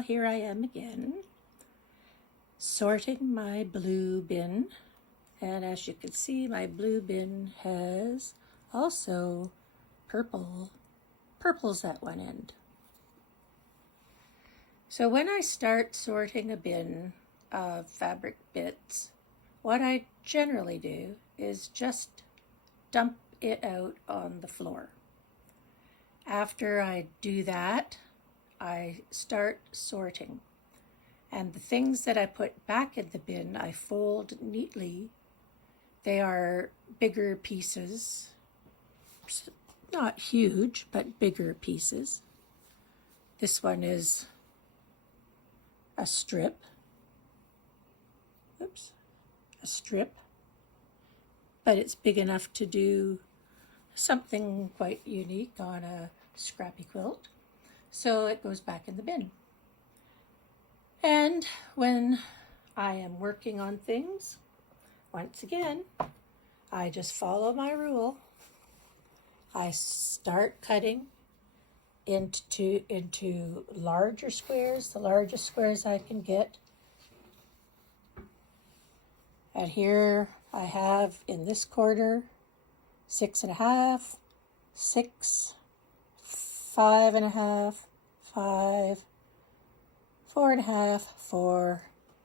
Well, here I am again, sorting my blue bin. And as you can see, my blue bin has also purples at one end. So when I start sorting a bin of fabric bits, what I generally do is just dump it out on the floor. After I do that, I start sorting. And the things that I put back in the bin, I fold neatly. They are bigger pieces, not huge, but bigger pieces. This one is a strip. Oops, a strip. But it's big enough to do something quite unique on a scrappy quilt. So it goes back in the bin. And when I am working on things, once again, I just follow my rule. I start cutting into larger squares, the largest squares I can get. And here I have in this quarter 6.5, 6, 5.5, 5, 4.5, 4,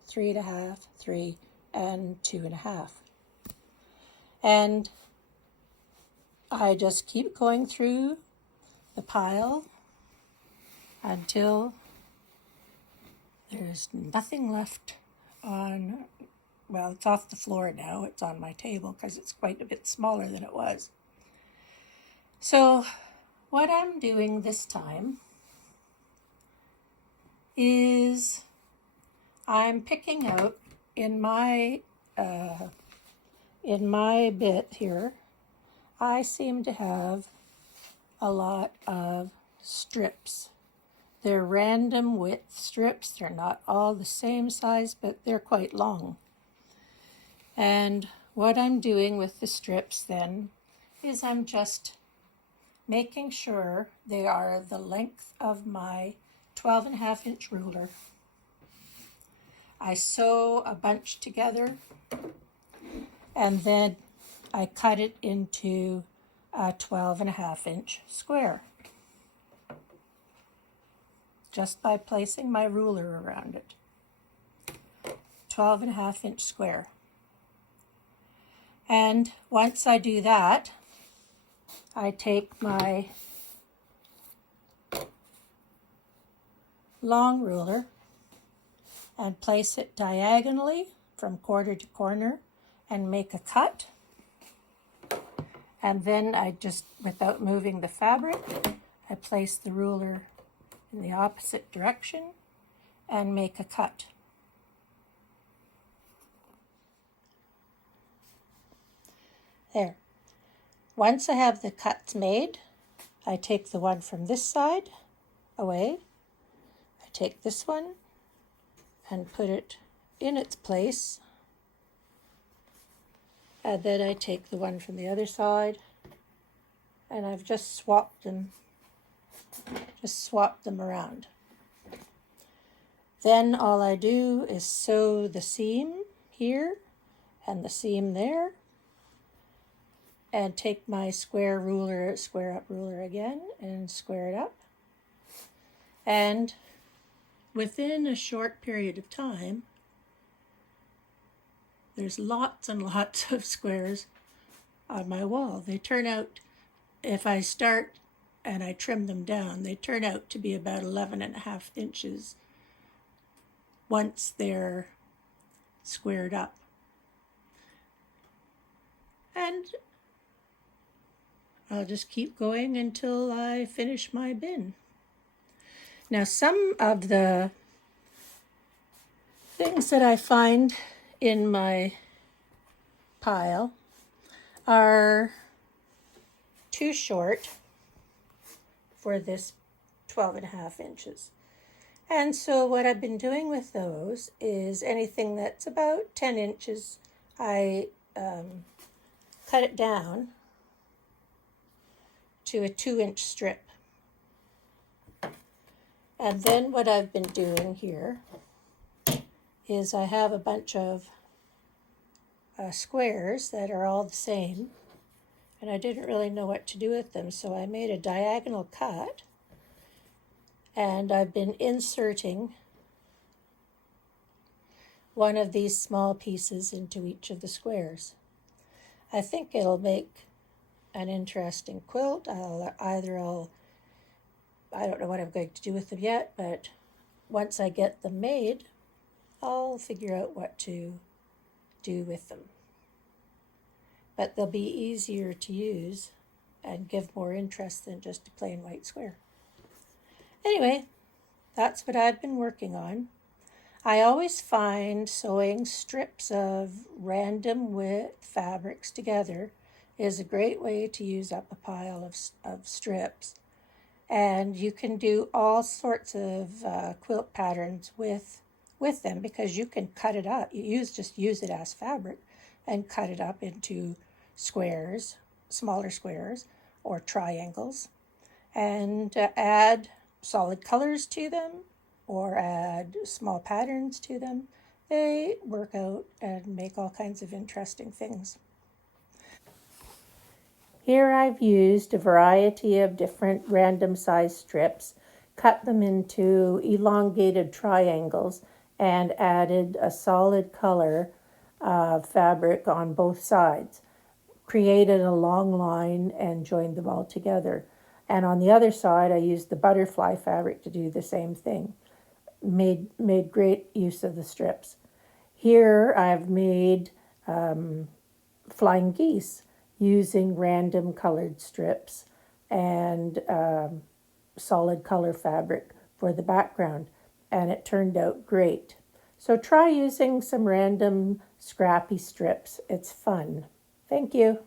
3.5, 3, and 2.5. And I just keep going through the pile until there's nothing left on, well, it's off the floor now. It's on my table because it's quite a bit smaller than it was. So what I'm doing this time is I'm picking out in my bit here, I seem to have a lot of strips. They're random width strips. They're not all the same size, but they're quite long. And what I'm doing with the strips then is I'm just making sure they are the length of my 12.5-inch ruler. I sew a bunch together and then I cut it into a 12.5-inch square just by placing my ruler around it. 12.5-inch square. And once I do that, I take my long ruler and place it diagonally from corner to corner and make a cut. And then I just, without moving the fabric, I place the ruler in the opposite direction and make a cut. There. Once I have the cuts made, I take the one from this side away. I take this one and put it in its place. And then I take the one from the other side and I've just swapped them around. Then all I do is sew the seam here and the seam there and take my square up ruler again and square it up. And within a short period of time, there's lots and lots of squares on my wall. They turn out, if I start and I trim them down, they turn out to be about 11.5 inches once they're squared up. And I'll just keep going until I finish my bin. Now, some of the things that I find in my pile are too short for this 12.5 inches. And so what I've been doing with those is anything that's about 10 inches, I cut it down to a 2-inch strip. And then what I've been doing here is I have a bunch of squares that are all the same, and I didn't really know what to do with them, so I made a diagonal cut, and I've been inserting one of these small pieces into each of the squares. I think it'll make an interesting quilt. I don't know what I'm going to do with them yet, but once I get them made, I'll figure out what to do with them. But they'll be easier to use and give more interest than just a plain white square. Anyway, that's what I've been working on. I always find sewing strips of random width fabrics together is a great way to use up a pile of strips. And you can do all sorts of quilt patterns with them, because you can cut it up. Just use it as fabric and cut it up into squares, smaller squares or triangles, and add solid colors to them or add small patterns to them. They work out and make all kinds of interesting things. Here I've used a variety of different random size strips, cut them into elongated triangles, and added a solid color fabric on both sides. Created a long line and joined them all together. And on the other side, I used the butterfly fabric to do the same thing. Made great use of the strips. Here I've made flying geese using random colored strips and solid color fabric for the background, and it turned out great. So try using some random scrappy strips. It's fun. Thank you.